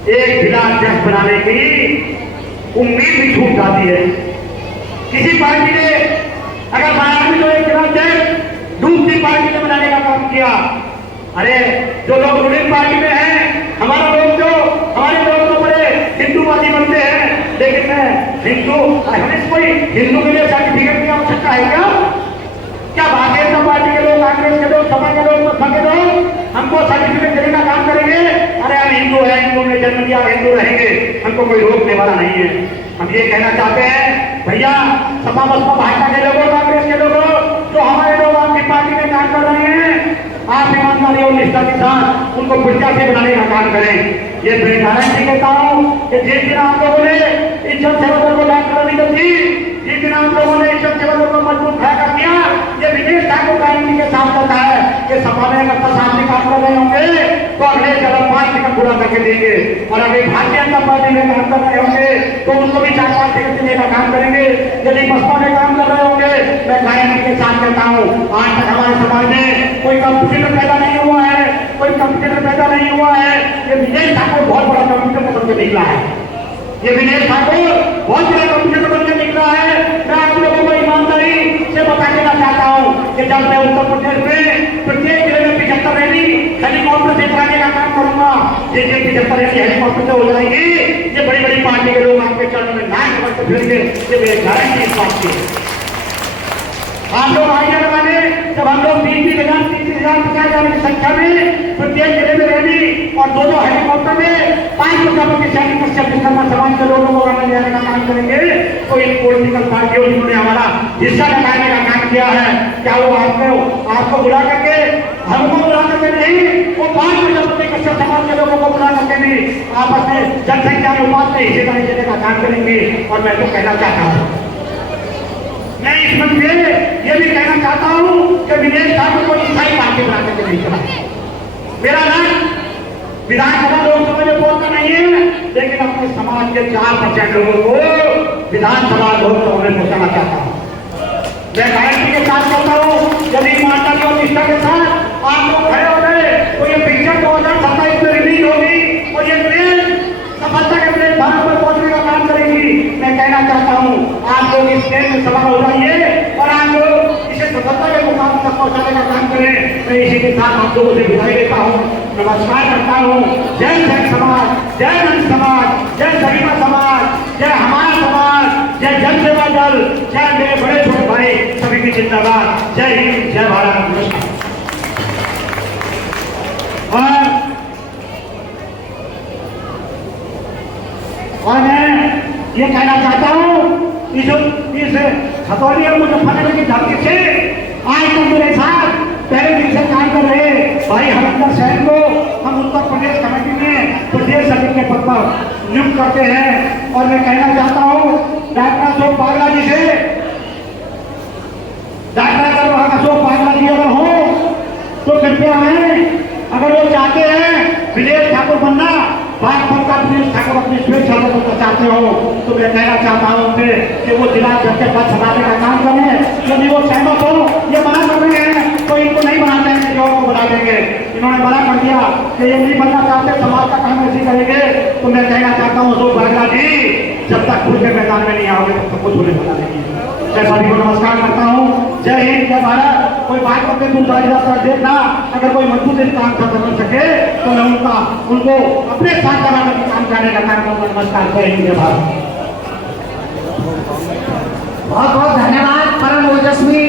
एक जिला अध्यक्ष बनाने की उम्मीद भी छूट जाती है। किसी पार्टी ने अगर बनाया तो एक जिला अध्यक्ष दूसरी पार्टी ने बनाने का काम किया। अरे जो लोग रूलिंग पार्टी में हैं, हमारे लोग तो बड़े हिंदूवादी बनते हैं, लेकिन मैं हिंदू, हमें कोई हिंदू के लिए सर्टिफिकेट की आवश्यकता है क्या? भारतीय जनता पार्टी के लोग, कांग्रेस के लोग, सपा के लोग, बसपा के लोग हमको सर्टिफिकेट देने का काम करेंगे? अरे हम हिंदू है, हिंदू ने जन्म दिया, हिंदू रहेंगे, हमको कोई रोकने वाला नहीं है। हम ये कहना चाहते हैं भैया, सपा बसपा भाजपा के लोगों, कांग्रेस के लोगों, जो हमारे लोग आपकी पार्टी में काम कर रहे हैं, आप ईमानदारी और निष्ठा के साथ उनको प्रत्याशी बनाने का काम करें। ये मैं गारंटी कहता हूँ कि जिस दिन आप लोगों ने इज्जत सेवकों को बैठ करने को दी, जिस दिन आप लोगों ने इज्जत सेवकों को मजबूत खड़ा कर दिया, ये विदेश ठाकुर गारंटी के साथ कहता है कि सपा में अगर प्रशासनिक काम कर रहे होंगे तो अगले जब 5 पूरा करके देंगे। और अगर भारतीय जनता पार्टी में काम कर रहे होंगे तो उनको भी 4-5 टिकट देने का काम करेंगे। यदि बसपा में काम कर रहे होंगे, मैं गारंटी के साथ कहता हूँ, आज तक हमारे समाज में कोई कंप्यूटर पैदा नहीं हुआ है, कोई कंप्यूटर पैदा नहीं हुआ है। ये विजय ठाकुर बहुत बड़ा कंप्यूटर बन के निकला है, ये विजय ठाकुर बहुत बड़ा कंप्यूटर बन के निकला है। मैं आप लोगों को ईमानदारी से बता देना चाहता हूँ कि जब मैं उत्तर प्रदेश में प्रत्येक जिले में 75 रैली हेलीकॉप्टर से कराने का काम करूंगा, ये 75 रैली हेलीकॉप्टर से हो जाएगी, ये बड़ी बड़ी पार्टी के लोग आपके चरणों में नाक बच फिरेंगे, ये मेरी गारंटी इस बात की। आप लोग आइए लगाने, जब हम लोग 20,000, 30,000, 50,000 की संख्या में प्रत्येक जिले में रैली और 2-2 हेलीकॉप्टर में 5 प्रकार के सैनिक समाज के लोगों को आने जाने का काम करेंगे, तो इन पॉलिटिकल पार्टियों जिन्होंने हमारा हिस्सा लगाने का काम किया है, क्या वो आपको बुला करके, हमको बुला करके नहीं, वो 5 प्रजापति कश्यप समाज के लोगों को बुला करके भी आपस में जनसंख्या अनुपात में हिस्सेदारी देने का काम करेंगे। और मैं तो कहना चाहता हूँ, मैं इस मंच में ये भी कहना चाहता हूं कि विजय ठाकुर को स्थायी पार्टी बना करके नहीं चला। मेरा नाम विधानसभा लोकसभा में बोलता नहीं है, लेकिन अपने समाज के 4% लोगों को विधानसभा लोकसभा में पहुंचाना चाहता हूं। मैं गारंटी के साथ कहता हूं, यदि ईमानदारी और निष्ठा के साथ आप लोग खड़े हो गए तो ये पिक्चर 2027 में रिलीज होगी और ये ट्रेन सफलता के अपने भारत पर पहुंचने का काम करेगी। मैं कहना चाहता हूं, आप लोग इस ट्रेन में सवार हो जाइए और आप लोग इसे सफलता के मुकाम तक पहुंचाने का काम करें। मैं इसी के साथ आप लोगों से विदाई लेता हूं, नमस्कार करता हूं। जय जैन समाज, जय नंद समाज, जय सरिता समाज, जय हमारा समाज, जय जन सेवा दल, जय मेरे बड़े छोटे भाई सभी की जिंदाबाद। जय हिंद, जय भारत, नमस्कार। और मैं ये कहना चाहता हूँ, इस खतौली और मुजफ्फरनगर की धरती से आज तक मेरे साथ पहले दिन से काम कर रहे भाई हरिंदर सैन को हम उत्तर प्रदेश कमेटी में प्रदेश सचिव के पद पर नियुक्त करते हैं। और मैं कहना चाहता हूँ डॉक्टर अशोक बागला जी से, डॉक्टर अशोक बागला जी अगर हो तो कृपया हमें, अगर वो चाहते हैं विजय ठाकुर बनना, भाजपा का विजय ठाकुर अपनी स्वेच्छा से बनना चाहते हो, तो मैं कहना चाहता हूँ उनसे कि वो जिला अध्यक्ष के पद संभालने का काम करें। यदि वो सहमत हो, ये मना कर रहे हैं तो इनको नहीं बना देंगे, जो को बना देंगे। इन्होंने मना कर दिया कि ये नहीं बनना चाहते, समाज का काम ऐसे करेंगे। तो मैं कहना चाहता हूँ अशोक बागला जी, जब तक खुल के मैदान में नहीं आओगे तब तक कुछ होने बना देंगे। मैं सभी को नमस्कार करता हूँ। जय हिंद, जय भारत। कोई बात करते तुम कर देखना, अगर कोई मजबूत इस काम कर सके तो मैं उनको अपने साथ कराने का काम करने का काम करूँगा। नमस्कार, जय हिंद, जय भारत। बहुत बहुत धन्यवाद परम ओजस्वी